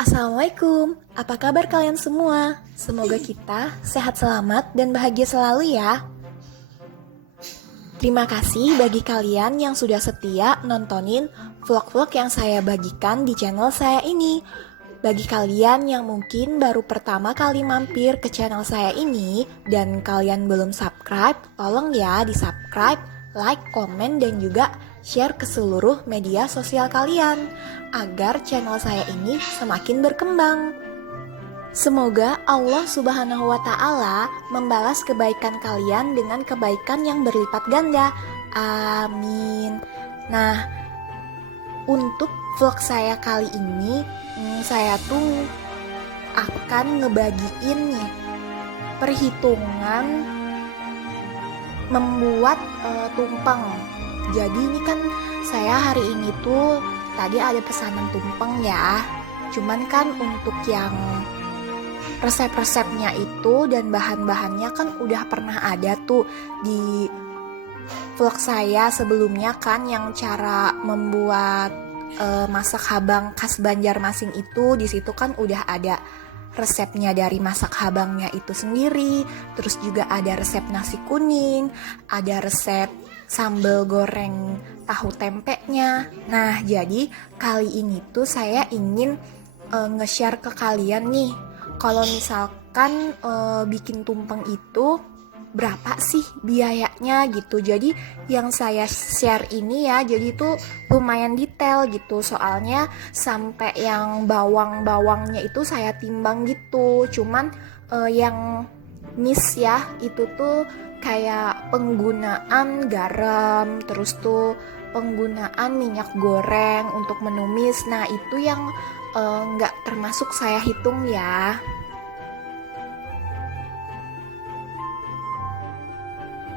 Assalamualaikum, apa kabar kalian semua? Semoga kita sehat selamat dan bahagia selalu ya. Terima kasih bagi kalian yang sudah setia nontonin vlog-vlog yang saya bagikan di channel saya ini. Bagi kalian yang mungkin baru pertama kali mampir ke channel saya ini dan kalian belum subscribe, tolong ya di subscribe, like, komen, dan juga share ke seluruh media sosial kalian agar channel saya ini semakin berkembang. Semoga Allah Subhanahu wa Ta'ala membalas kebaikan kalian dengan kebaikan yang berlipat ganda. Amin. Nah, untuk vlog saya kali ini, saya tuh akan ngebagiin nih perhitungan membuat tumpeng. Jadi ini kan saya hari ini tuh tadi ada pesanan tumpeng ya. Cuman kan untuk yang resep-resepnya itu dan bahan-bahannya kan udah pernah ada tuh di vlog saya sebelumnya kan, yang cara membuat masak habang khas Banjarmasin itu. Di situ kan udah ada resepnya dari masak habangnya itu sendiri, terus juga ada resep nasi kuning, ada resep sambal goreng tahu tempenya. Nah, jadi kali ini tuh saya ingin nge-share ke kalian nih, kalau misalkan bikin tumpeng itu berapa sih biayanya gitu. Jadi yang saya share ini ya, jadi itu lumayan detail gitu, soalnya sampai yang bawang-bawangnya itu saya timbang gitu. Cuman yang miss ya itu tuh kayak penggunaan garam, terus tuh penggunaan minyak goreng untuk menumis. Nah itu yang nggak termasuk saya hitung ya.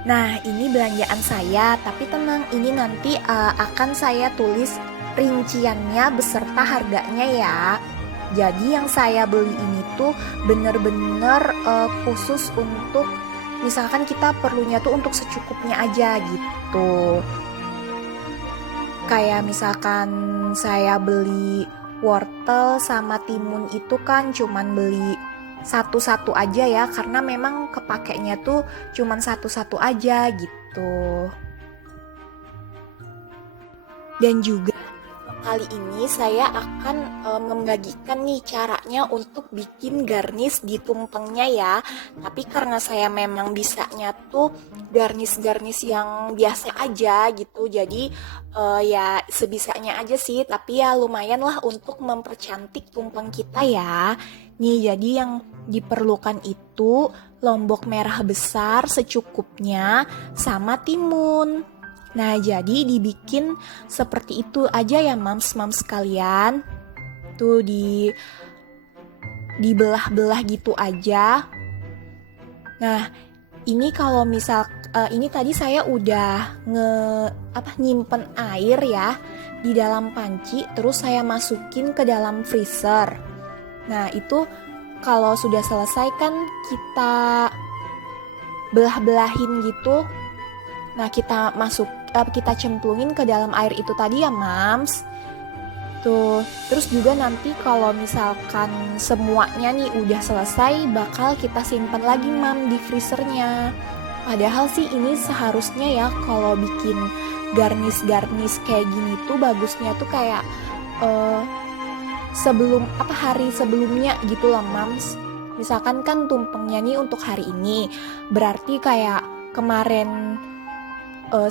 Nah, ini belanjaan saya, tapi tenang, ini nanti akan saya tulis rinciannya beserta harganya ya. Jadi yang saya beli ini tuh bener-bener khusus untuk misalkan kita perlunya tuh untuk secukupnya aja gitu. Kayak misalkan saya beli wortel sama timun itu kan cuman beli satu-satu aja ya, karena memang kepakainya tuh cuman satu-satu aja gitu. Dan juga kali ini saya akan membagikan nih caranya untuk bikin garnish di tumpengnya ya. Tapi karena saya memang bisanya tuh garnish yang biasa aja gitu, jadi ya sebisanya aja sih. Tapi ya lumayan lah untuk mempercantik tumpeng kita ya. Nih, jadi yang diperlukan itu lombok merah besar secukupnya sama timun. Nah, jadi dibikin seperti itu aja ya mams kalian. Tuh dibelah-belah gitu aja. Nah, ini kalau misal ini tadi saya udah nyimpen air ya di dalam panci, terus saya masukin ke dalam freezer. Nah, itu kalau sudah selesai kan kita belah-belahin gitu. Nah, kita cemplungin ke dalam air itu tadi ya, Mams. Tuh, terus juga nanti kalau misalkan semuanya nih udah selesai, bakal kita simpan lagi, Mam, di freezernya. Padahal sih ini seharusnya ya kalau bikin garnish kayak gini tuh bagusnya tuh kayak hari sebelumnya gitu lah, Mams. Misalkan kan tumpengnya nih untuk hari ini, berarti kayak kemarin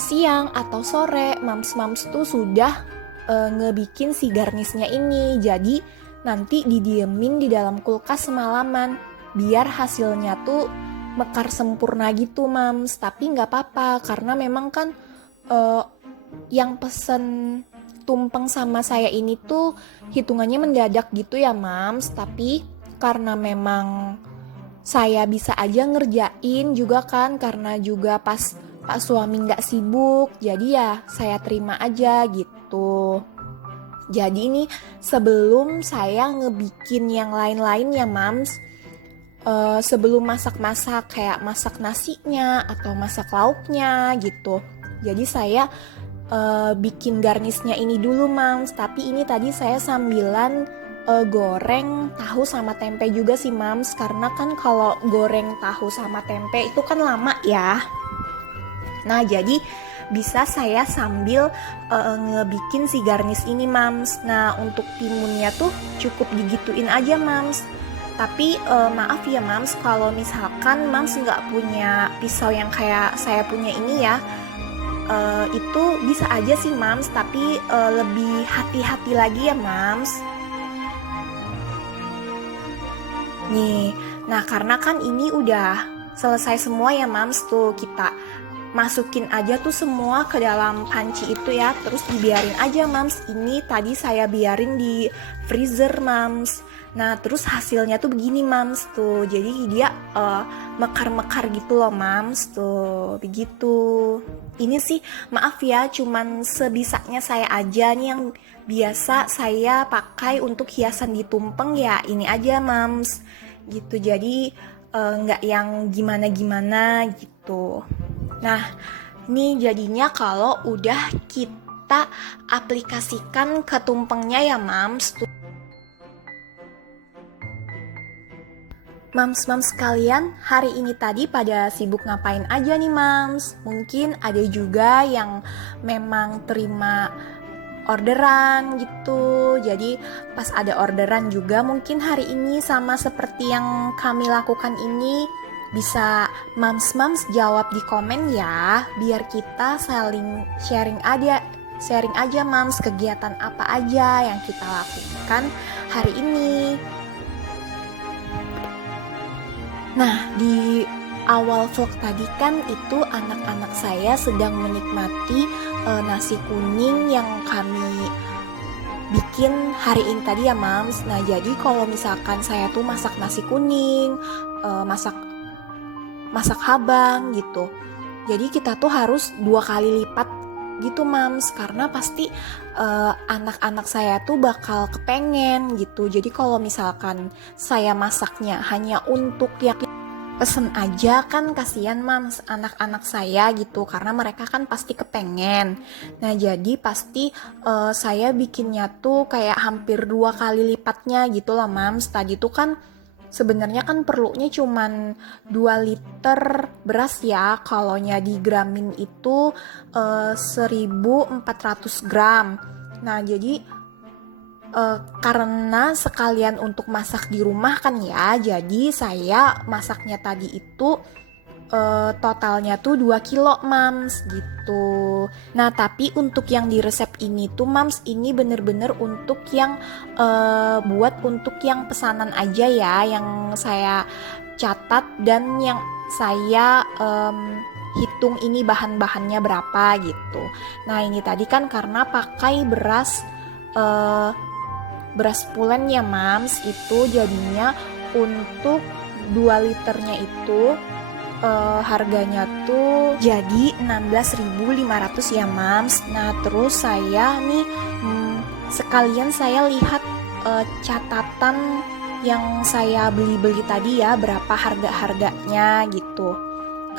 siang atau sore mams tuh sudah ngebikin si garnisnya ini. Jadi nanti didiemin di dalam kulkas semalaman biar hasilnya tuh mekar sempurna gitu, Mams. Tapi nggak apa-apa karena memang kan yang pesen tumpeng sama saya ini tuh hitungannya mendadak gitu ya, Mams. Tapi karena memang saya bisa aja ngerjain juga kan, karena juga pas Pak suami nggak sibuk, jadi ya saya terima aja gitu. Jadi ini sebelum saya ngebikin yang lain-lain ya, Mams, sebelum masak-masak kayak masak nasinya atau masak lauknya gitu, jadi saya bikin garnisnya ini dulu, Mams. Tapi ini tadi saya sambilan goreng tahu sama tempe juga sih Mams, karena kan kalau goreng tahu sama tempe itu kan lama ya. Nah jadi bisa saya sambil ngebikin si garnish ini Mams. Nah untuk timunnya tuh cukup digituin aja Mams. Tapi maaf ya Mams, kalau misalkan Mams nggak punya pisau yang kayak saya punya ini ya, itu bisa aja sih Mams, tapi lebih hati-hati lagi ya Mams. Nih, nah karena kan ini udah selesai semua ya Mams, tuh kita masukin aja tuh semua ke dalam panci itu ya, terus dibiarin aja Mams. Ini tadi saya biarin di freezer Mams. Nah terus hasilnya tuh begini Mams tuh, jadi dia mekar-mekar gitu loh Mams tuh, begitu. Ini sih maaf ya, cuman sebisanya saya aja nih yang biasa saya pakai untuk hiasan di tumpeng ya ini aja Mams gitu. Jadi nggak yang gimana-gimana gitu. Nah, ini jadinya kalau udah kita aplikasikan ke tumpengnya ya Mams. Mams kalian, hari ini tadi pada sibuk ngapain aja nih Mams? Mungkin ada juga yang memang terima orderan gitu. Jadi pas ada orderan juga mungkin hari ini sama seperti yang kami lakukan ini, bisa Mams jawab di komen ya, biar kita saling sharing aja Mams kegiatan apa aja yang kita lakukan hari ini. Nah, di awal vlog tadi kan itu anak-anak saya sedang menikmati nasi kuning yang kami bikin hari ini tadi ya Mams. Nah, jadi kalau misalkan saya tuh masak nasi kuning, masak habang gitu, jadi kita tuh harus 2 kali lipat gitu Mams, karena pasti anak-anak saya tuh bakal kepengen gitu. Jadi kalau misalkan saya masaknya hanya untuk yang pesen aja kan kasihan Mams anak-anak saya gitu, karena mereka kan pasti kepengen. Nah jadi pasti saya bikinnya tuh kayak hampir 2 kali lipatnya gitu lah Mams. Tadi tuh kan sebenarnya kan perlunya cuman 2 liter beras ya, kalaunya di gramin itu 1400 gram. Nah jadi karena sekalian untuk masak di rumah kan ya, jadi saya masaknya tadi itu totalnya tuh 2 kilo Mams gitu. Nah tapi untuk yang di resep ini tuh Mams, ini bener-bener untuk yang buat untuk yang pesanan aja ya, yang saya catat dan yang saya hitung ini bahan-bahannya berapa gitu. Nah ini tadi kan karena pakai beras pulen ya Mams, itu jadinya untuk 2 liternya itu harganya tuh jadi 16.500 ya Mams. Nah terus saya nih sekalian saya lihat catatan yang saya beli tadi ya, berapa harga-harganya gitu.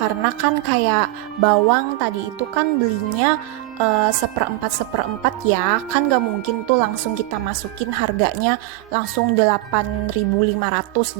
Karena kan kayak bawang tadi itu kan belinya seperempat ya, kan gak mungkin tuh langsung kita masukin harganya langsung 8.500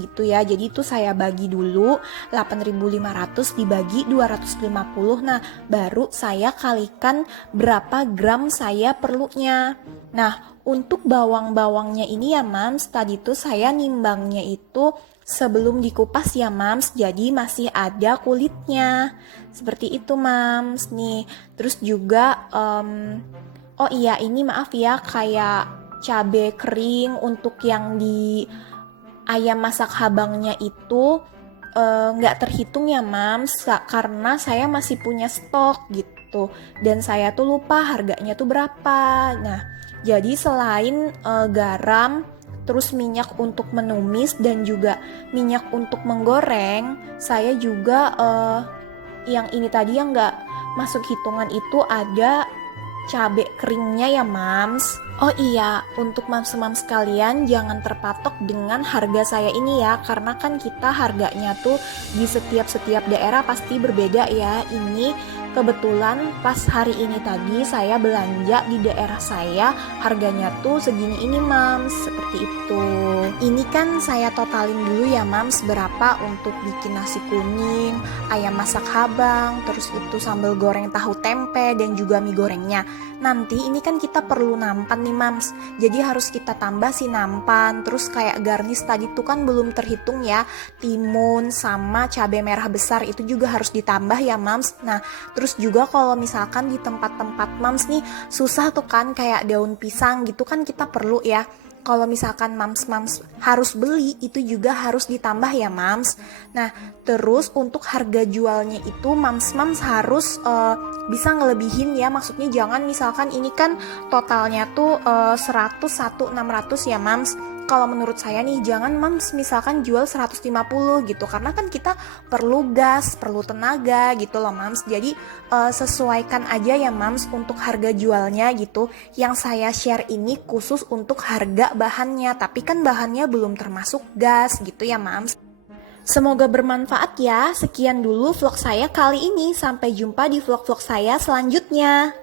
gitu ya. Jadi itu saya bagi dulu 8.500 dibagi 250, nah baru saya kalikan berapa gram saya perlunya. Nah untuk bawang-bawangnya ini ya Mams, tadi tuh saya nimbangnya itu sebelum dikupas ya Mams, jadi masih ada kulitnya. Seperti itu Mams nih. Terus juga oh iya ini maaf ya, kayak cabai kering untuk yang di ayam masak habangnya itu nggak terhitung ya Mams, karena saya masih punya stok gitu, dan saya tuh lupa harganya tuh berapa. Nah jadi selain garam, terus minyak untuk menumis dan juga minyak untuk menggoreng, saya juga yang ini tadi yang nggak masuk hitungan itu ada cabai keringnya ya Mams. Oh iya, untuk Mams kalian jangan terpatok dengan harga saya ini ya, karena kan kita harganya tuh di setiap daerah pasti berbeda ya. Ini Kebetulan pas hari ini tadi saya belanja di daerah saya, harganya tuh segini ini Mams, seperti itu. Ini kan saya totalin dulu ya Mams, berapa untuk bikin nasi kuning, ayam masak habang, terus itu sambal goreng tahu tempe dan juga mie gorengnya. Nanti ini kan kita perlu nampan nih Mams, jadi harus kita tambah si nampan, terus kayak garnish tadi tuh kan belum terhitung ya, timun sama cabai merah besar itu juga harus ditambah ya Mams. Nah terus juga kalau misalkan di tempat-tempat Mams nih susah tuh kan kayak daun pisang gitu kan kita perlu ya. Kalau misalkan Mams harus beli itu juga harus ditambah ya Mams. Nah terus untuk harga jualnya itu Mams harus bisa ngelebihin ya. Maksudnya jangan misalkan ini kan totalnya tuh 100 600 ya Mams. Kalau menurut saya nih jangan Mams misalkan jual 150 gitu, karena kan kita perlu gas, perlu tenaga gitu loh Mams. Jadi sesuaikan aja ya Mams untuk harga jualnya gitu. Yang saya share ini khusus untuk harga bahannya, tapi kan bahannya belum termasuk gas gitu ya Mams. Semoga bermanfaat ya. Sekian dulu vlog saya kali ini. Sampai jumpa di vlog-vlog saya selanjutnya.